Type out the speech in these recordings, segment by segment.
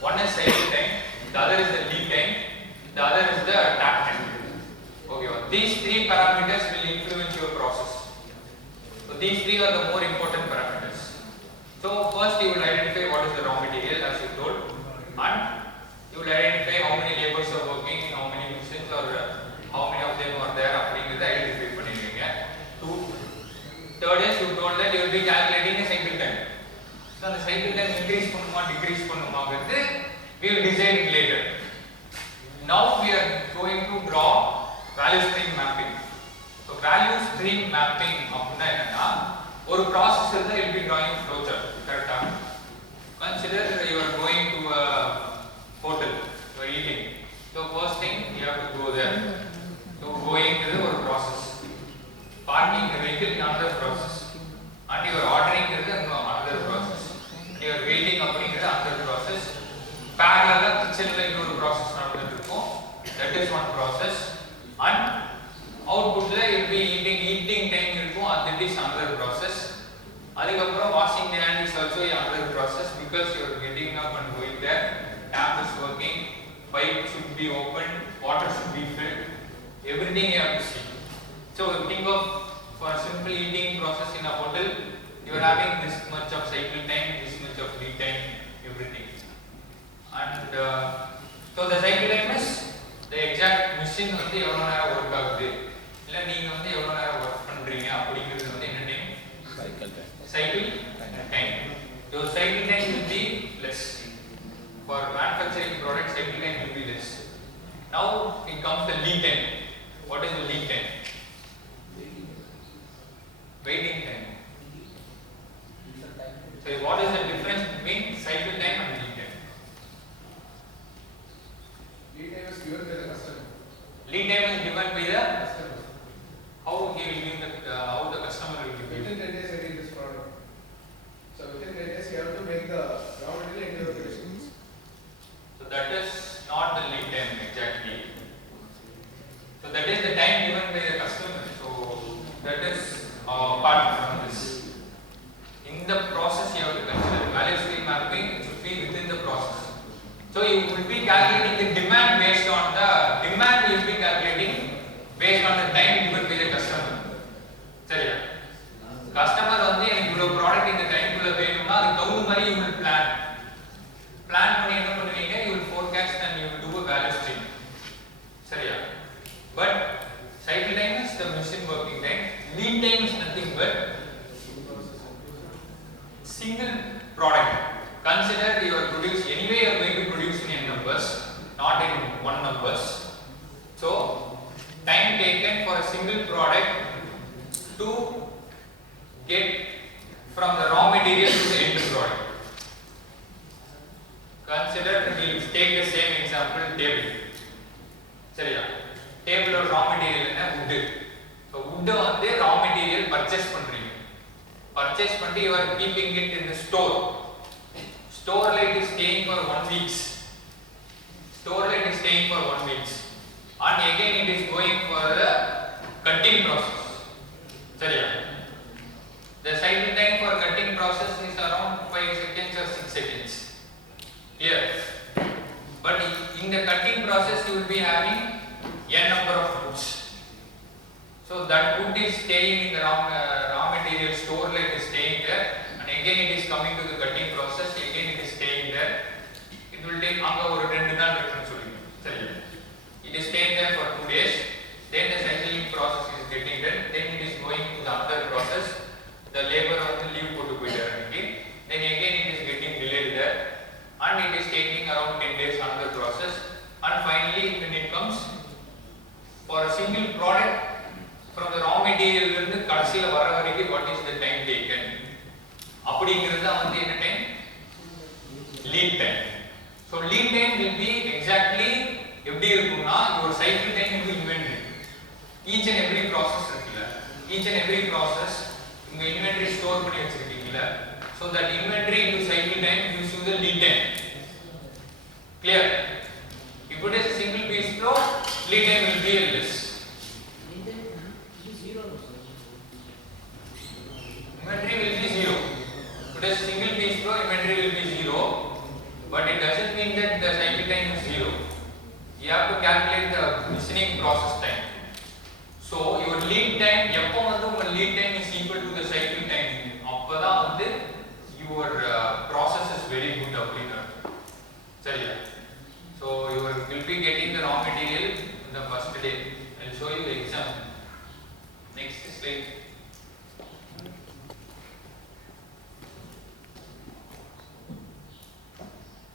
One is cycle time, the other is the lead time, the other is the tap time. Okay, these three parameters will influence your process. So these three are the more important parameters. So first you will identify what is the raw material as you told, and you will identify how many laborers are working, how many machines or how many of them are there அப்படிங்கறத identify பண்ணிடுவீங்க. Third is you told that you will be calculating the cycle time. So the cycle time increase பண்ணுமா decrease பண்ணுமாங்கிறது we will decide it later. Now we are going to draw value stream mapping. So value stream mapping அப்படினா என்னன்னா ஒரு process இருந்தா you will be drawing flowchart. Correct? Consider you are going to a hotel, you are eating. So first thing you have to go there. So going is a process. Parking the vehicle is another process. And you are ordering is another process. And you are waiting அப்படிங்கிறது another process. Parallel kitchenல இன்னொரு process நடந்துட்டு இருக்கும். That is one process. And outputல you will be eating time இருக்கும். That is another process. அதுக்கப்புறம் washing the hand is also another process because you are getting up and going there. Tap is working, pipe should be opened, water should be filled. Everything you have to see. So think of for a simple eating process in a hotel, you are having this much of cycle time, this much of lead time, everything. And so the cycle time is the exact machine வந்து எவ்வளவு நேரம் work ஆகுது, இல்ல நீங்க வந்து எவ்வளவு நேரம் work பண்றீங்க அப்படிங்கிறது வந்து என்ன time? Cycle time. Cycle time. Your cycle time will be less. For manufacturing products, cycle time will be less. Now it comes the lead time. What is the lead time? Waiting time. So what is the difference between cycle time and lead time? Lead time is given by the customer. Lead time is given by the customer. How he will give the how the customer will give it? Within 10 days I need this product. So within 10 days you have to make the raw material into the finished. So that is not the lead time exactly. So that is the time given by the customer. So that is apart from this. In the process you have to consider value stream mapping should be within the process. So you will be calculating the demand based on the demand you will be calculating based on the time given by the customer. சரியா? Customer வந்து எனக்கு இவ்வளவு product இந்த டைம்க்குள்ள வேணும்னா அதுக்கு தகுந்த மாதிரி you will plan பண்ணி என்ன பண்ணுவீங்க, you will forecast and you will do a value stream. சரியா? But cycle time is the machine working time. Lead time is nothing but single product. Consider you are producing anyway you are going to produce in n numbers, not in one numbers. So time taken for a single product to get from the raw material to the end product. Consider we will take the same example table. சரியா? Table or raw material என்ன wood. So wood வந்து raw material purchase பண்றீங்க. Purchase பண்ணி you are keeping it in the store. Store ல it is staying for 1 week. Store ல it is staying for 1 week. And again it is going for the cutting process. சரியா? The cycle time for cutting process is around 5 seconds or 6 seconds. Here. But in the cutting process you will be having n number of woods. So that wood is staying in the raw material store, like it is staying there, and again it is coming to the cutting process, again it is staying there. It will take அங்க ஒரு 2 நாள் இருக்குன்னு சொல்லுங்க. சரியா? It is staying there for 2 days. Then the cycling process is getting done. Then it is going to the other process. The labor வந்து leave போட்டு போயிட்டாரு அன்னைக்கு. Then again it is getting delayed there, and it is taking around 10 days another process. And finally when it comes for a single product from the raw material இருந்து கடைசில வர வரைக்கும் what is the time taken அப்படிங்கிறது தான் வந்து என்ன time? lead time. So lead time will be exactly எப்படி இருக்கும்னா your cycle time into inventory. Each and every process இருக்குல்ல, each and every process உங்க inventory ஸ்டோர் பண்ணி வச்சிருக்கீங்கல்ல, so that inventory into cycle time gives you the lead time. Clear? If it is a single piece flow, lead time will be less. Inventory will be 0. If it is single piece flow, inventory will be 0, but it doesn't assuming that the cycle time is 0, you have to calculate the machining process time. So your lead time, எப்போ வந்து உங்க lead time is equal to the cycle time, அப்பதான் வந்து your process is very good அப்படினா சரியா. So you will be getting the raw material in the first day. I will show you the example. Next slide.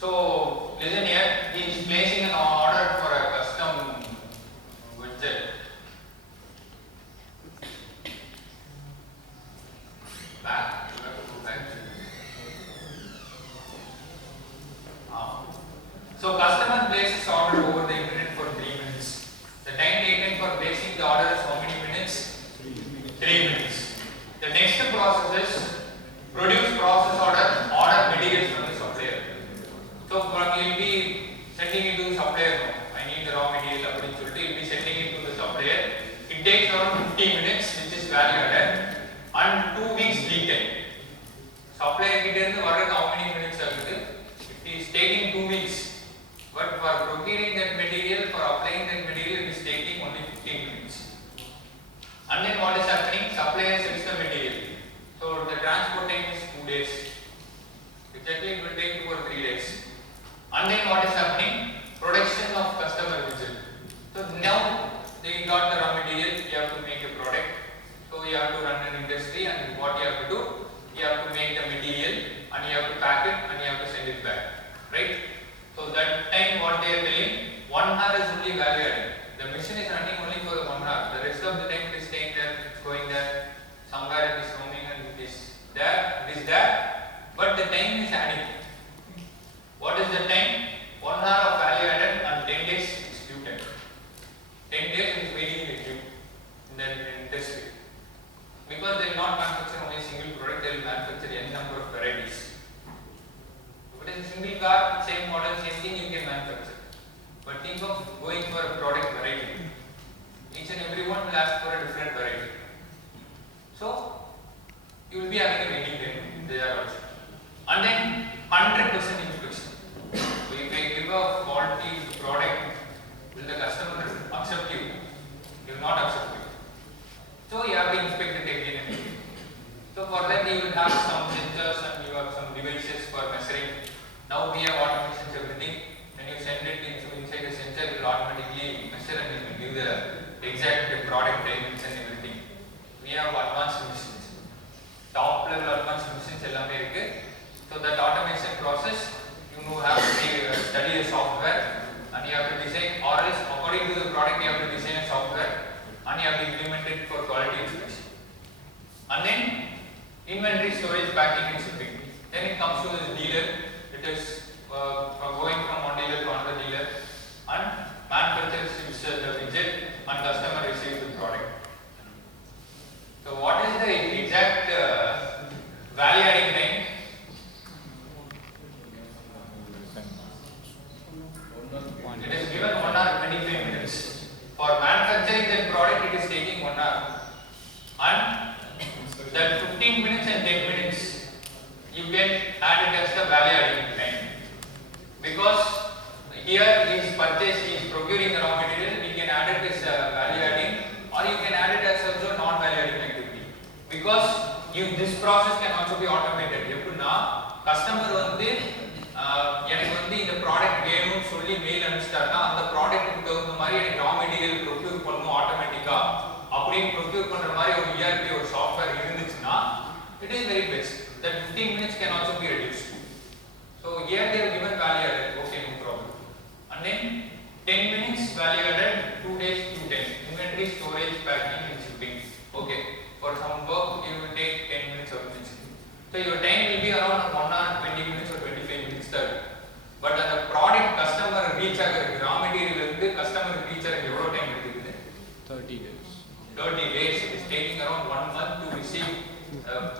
So listen here, he is placing an order for a custom widget. Back, you have to go back. So customer places order over the internet for 3 minutes. The time taken for placing the order is how many minutes? 3 minutes. The next process is produce process order, order materials from the supplier. So you will be sending it to the supplier. I need the raw material. You will be sending it to the supplier. It takes around 50 minutes, which is value added, and 2 weeks lead time. Supplier how many minutes? It is taking 2 weeks. But for procuring that material, for applying that material, it is taking only 15 minutes. And then what is happening? Supplier sells the material. So the transport time is 2 days. Exactly, it will take 2 or 3 days. And then what is happening? Production of customer visit. So now they got the raw material, you have to make a product. So you have to run an industry, and what you have to do? You have to make the material, and you have to pack it, and you have to send it back. Right? So that time what they are telling, 1 hour is only value added. The machine is running only for 1 hour. The rest of the time it is staying there, it's going there, somewhere it is roaming and it is there, but the time is adding. What is the time? 1 hour of value added and 10 days it's queue time. 10 days is waiting in the queue in the industry. Because they will not manufacture only a single product, they will manufacture n number of varieties. If it is a single car, same model, same thing you can manufacture. But think of going for a product variety. Each and every one will ask for a different variety. So you will be having a waiting time there also. And then 100% inspection. So if I give a faulty product, will the customer accept you? He will not accept you. So you have to inspect it again and again. So for that you will have some sensors and you have some devices for measuring. Now we have automations, everything. When you send it inside the sensor, it will automatically measure and it will give the exact product dimensions and everything. We have advanced machines. Top level advanced machines ellame irukku. So that automation process, you have to study the software and you have to design, or else according to the product you have to design a software and you have to implement it for quality inspection. And then inventory, storage, packing and shipping. Then it comes to the dealer. It is going from one dealer to another dealer, and manufacturer receives the widget and customer receives the product. So what is the exact value adding time? It is given 1 hour 25 minutes. For manufacturing that product, it is taking 1 hour. And that 15 minutes and 10 minutes, you can add it as the value adding time. Because here he is procuring the raw material, he can add it as value adding, or you can add it as also non-value adding activity. Because this process can also be automated. எப்படின்னா customer வந்து எனக்கு வந்து இந்த product வேணும்னு சொல்லி mail அனுப்பிச்சிட்டாருன்னா அந்த ப்ராடக்ட்டுக்கு தகுந்த மாதிரி எனக்கு ரா மெட்டீரியல் ப்ரொக்யூர் பண்ணணும் ஆட்டோமேட்டிக்கா அப்படின்னு ப்ரொக்யூர் பண்ற மாதிரி ஒரு ERP ஒரு சாஃப்ட்வேர் இருந்துச்சுன்னா it is very best. That 15 minutes can also be reduced. So here they are given value added, okay, no problem. And then 10 minutes value added, 2 days, 2 days. Inventory, storage, packing and shipping. Okay, for some work you will take 10 minutes of this. So your time will be around 1 hour, 20 minutes or 25 minutes there. But the product customer reach ஆகிறதுக்கு raw material இருந்து customer reach ஆகிறதுக்கு எவ்வளவு time எடுக்குது? 30 days. 30 days. It is taking around 1 month to receive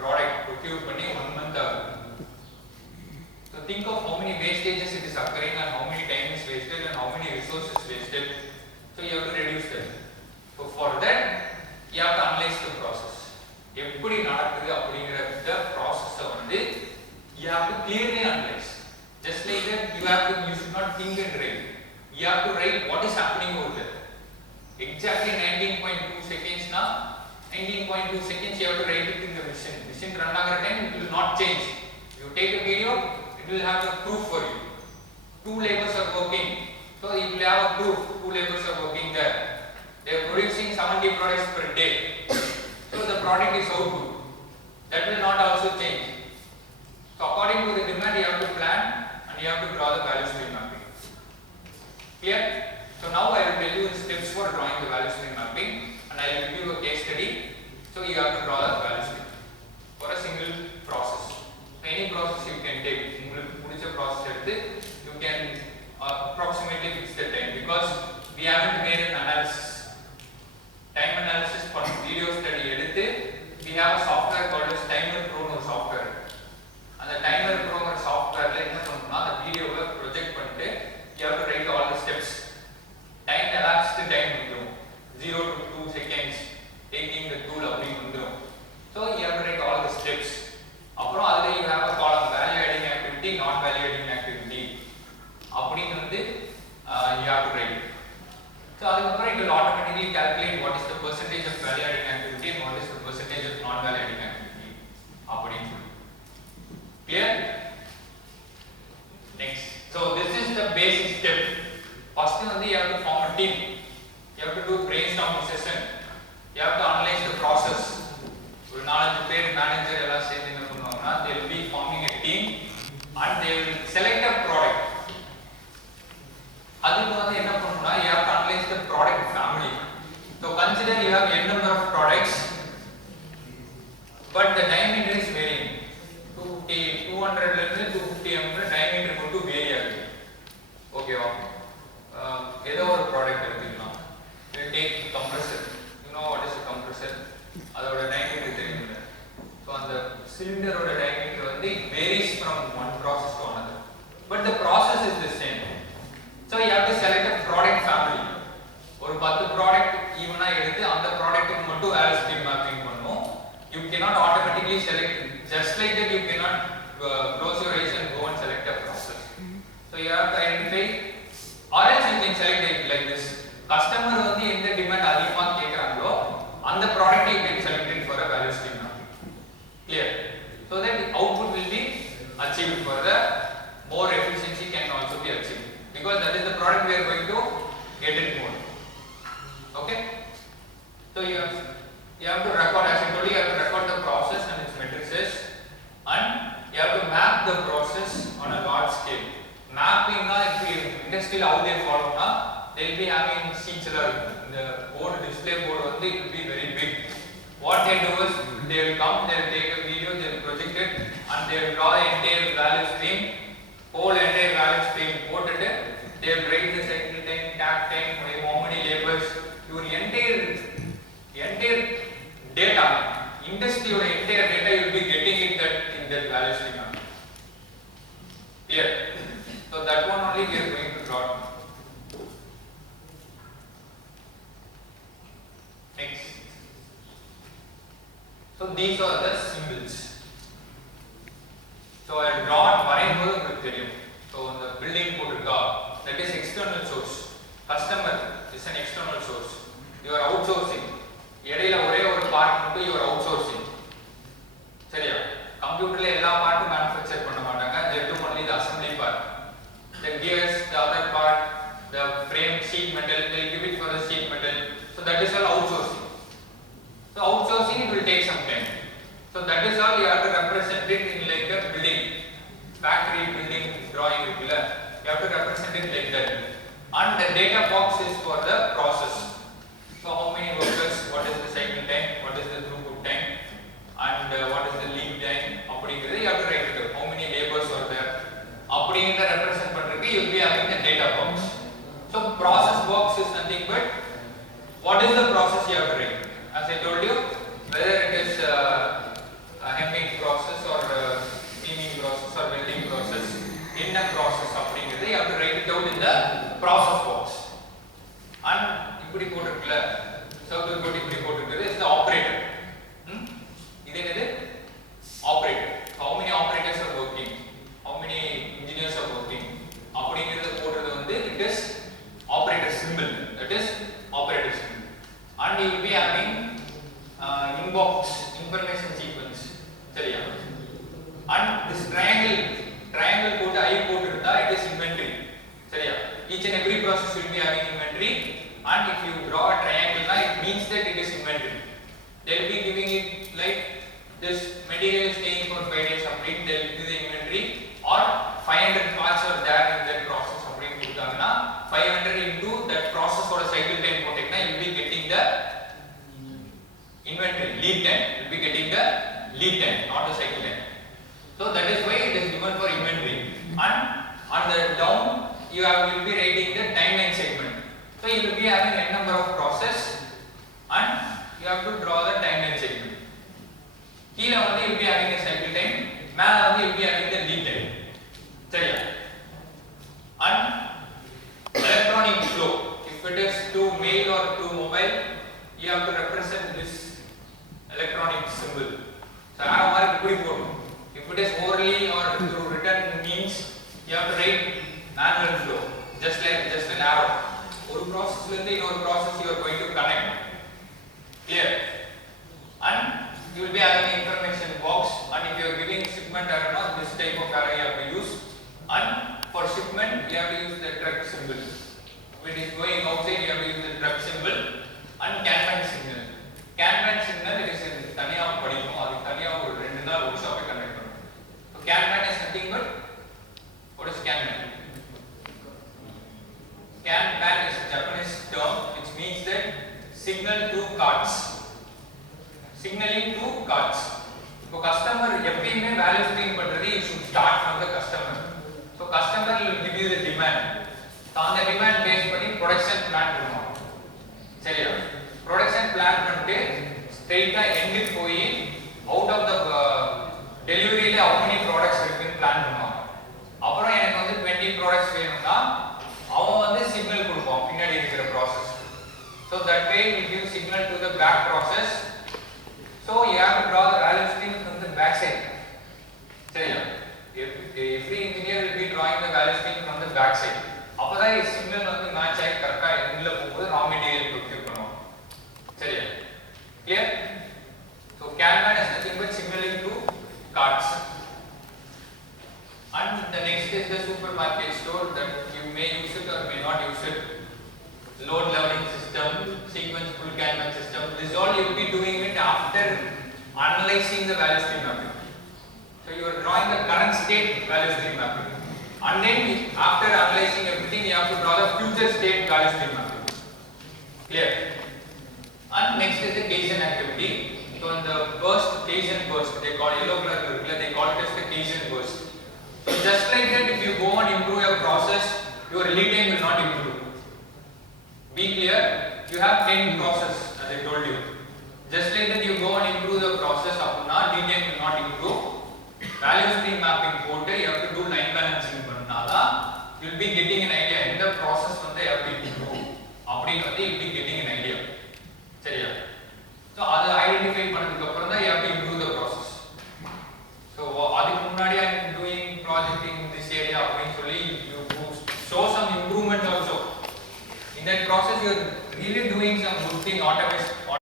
product procure பண்ணி 1 month ஆகுது. So think of how many wastages it is occurring and how many time is wasted and how many resources wasted. So you have to reduce that. So for that you have to analyze the process. எப்படி நடக்குது அப்படிங்கற process வந்து you have to clearly analyze. Just like that you you should not think and write. You have to write what is happening over there. Exactly 19.2 seconds now. 19.2 seconds you have to write it in the machine. Machine run agar time it will not change. You take a video, it will have a proof for you. 2 labors are working. So it will have a proof. 2 labors are working there. They are producing 70 products per day. So the product is output. That will not also change. So according to the demand you have to plan and you have to draw the value stream mapping. Clear? So now I will tell you the steps for drawing the value stream mapping and I will give you a case study. So you have to draw the value stream for a single process. So any process you can take. Which process you can approximately fix the time because we haven't made an analysis. Time analysis for video study we have a software called as Timer Chrono software. And the Timer Chrono software the video project you have to write all the steps. Time elapsed time 0 to 2 seconds taking the tool so you have to write all the steps. After you have a column value adding activity, non value adding activity. You have to write it. So it will automatically calculate what is the percentage of value adding activity and what is the percentage of non value adding activity. Clear? Next. So this is the basic step. First you have to form a team. You have to do brainstorming session. You have to analyze the process. ஒரு நாலஞ்சு பேர் manager எல்லாம் சேர்ந்து என்ன பண்ணுவாங்கன்னா they will be forming a team and they will select a product. அதுக்கு என்ன பண்ணனும்னா you have to analyze the product family. So consider you have n number of products but the diameter is varying. 200 ல இருந்து 250 mm diameter மட்டும் vary ஆகுது. ஓகேவா? ஏதோ ஒரு ப்ராடக்ட் எடுத்துக்கலாம். We take compressor. You know what is a compressor? அதோட diameter தெரியும்ல. So அந்த cylinder ஓட diameter it varies from one process to another. But the process is the same. So you have to select a product family. ஒரு 10 product ஈவனா எடுத்து அந்த ப்ராடக்ட்டுக்கு மட்டும் value stream mapping பண்ணும். You cannot automatically select just like that. You cannot close your eyes and go and select a process. So you have to identify or else you can select it like this. Customer எந்த demand அதிகமா கேக்குறாங்களோ அந்த product you can select it for a value stream mapping. Clear? So that the output will be achieved for the more efficiency can also be achieved because that is the product we are going to get it more. Okay? So you have to record, as I told you have to record the process and its matrices and you have to map the process on a large scale. Mapping industry how they follow they will be having sheets the board display board it will be very big. What they do is they will come, they will take a video, they will project it and they will draw the entire value stream, whole entire value stream quoted it. They will write the cycle time, tap time, how many labors, your entire data, industry or entire data you will be getting in that value stream. Clear? So that one only we are going to draw. Next. So these are the symbols. So I will draw வரையும்போது உங்களுக்கு தெரியும். So the building போட்டுருக்கா that is external source. Customer is an external source. You are outsourcing. இடையில ஒரே ஒரு part மட்டும் you are outsourcing. சரியா? கம்ப்யூட்டர்ல எல்லா பார்ட்டும் manufacture பண்ண மாட்டாங்க. They do only the assembly part. The gears, the other part, the frame, sheet metal, they give it for the sheet metal. So that is all outsourcing. So outsourcing it will take some time. So that is all you have to represent it in like a building, factory building drawing regular. You have to represent it like that. And the data box is for the process. So how many workers, what is the cycle time, what is the throughput time, and what is the lead time. You have to write it out. How many labors are there? Represent you will be having the data box. So process box is nothing but what is the process you have to write. As I told you, whether it is hemming process or steaming process or welding process, in a process you have to write it out in the process box. And இப்படி போட்டுருக்குல circle போட்டு இப்படி போட்டுருக்குது is the operator. இது என்னது operator. How many operators are working? How many engineers are working? How each and every process will be having inventory, and if you draw a triangle now, it means that it is inventory. They will be giving it like this material is staying for 5 days அப்படின்னு they will give the inventory, or 500 parts are there in that process அப்படின்னு கொடுத்தாங்கன்னா 500 into that process or cycle time போட்டீங்கன்னா you will be getting the inventory lead time, you will be getting the lead time, not the cycle time. So that is why it is given for inventory, and on the down you will be writing the timeline segment. So you will be having n number of process and you have to draw the timeline segment. கீழ வந்து you will be having a cycle time, மேல வந்து you will be having the lead time. சரியா? And electronic flow, if it is through mail or through mobile, you have to represent this electronic symbol. So arrow mark இப்படி போடணும். If it is orally or through written means, you have to write manual flow, just an arrow. ஒரு process ல இருந்து இன்னொரு process you are going to connect. Clear? And you will be having information box, and if you are giving shipment error, now this type of error you have to use, and for shipment you have to use the truck symbol. When it is going outside you have to use the truck symbol, and Kanban signal. Kanban signal it is தனியா படிக்கும், அது தனியா ஒரு 2 நாள் workshop conduct பண்ணுவோம். So Kanban is nothing but, what is Kanban? Kanban is a Japanese term which means that signal to cards. Signaling to cards. So customer எப்பயுமே value stream பண்றது you should start from the customer. So customer will give you the demand. So on the demand base பண்ணி production plan பண்ணுவோம். சரியா? Production plan பண்ணிட்டு straight ஆ end க்கு போய் out of the delivery ல how many products இருக்குன்னு plan பண்ணுவாங்க. அப்புறம் எனக்கு வந்து 20 products வேணும்னா அவன் வந்து signal கொடுப்பான் பின்னாடி இருக்கிற process. So that way we give signal to the back process. So you have to draw the value stream from the back side. சரியா? Every engineer will be drawing the value stream from the back side. அப்பதான் signal வந்து match ஆகி கரெக்டா எண்ட்ல போகும்போது raw material procure பண்ணுவோம். சரியா? Clear? So Kanban is nothing but signaling to cards. And the next is the supermarket store that you may use it or may not use it. Load leveling system, sequence full Kanban system. This all you will be doing it after analyzing the value stream mapping. So you are drawing the current state value stream mapping, and then after analyzing everything you have to draw the future state value stream mapping. Clear? And next is the Kaizen activity. So in the burst, Kaizen burst, they call yellow color, they call it as the Kaizen burst. So just like that, if you go and improve your process, your lead time will not improve. Be clear, you have 10 process as I told you. Just like that you go and improve the process, apna lead time will not improve. Value stream mapping போட்டு you have to do line balancing பண்ணாதா you will be getting an idea in the process வந்து you have to improve அப்படின்னு வந்து you will be getting an idea. சரியா? So அதை identify பண்ணதுக்கு அப்புறம் தான் you have to improve the process. So அதுக்கு முன்னாடி I am doing project in this area அப்படின்னு சொல்லி you show some improvement also. In that process you are really doing some good thing, automation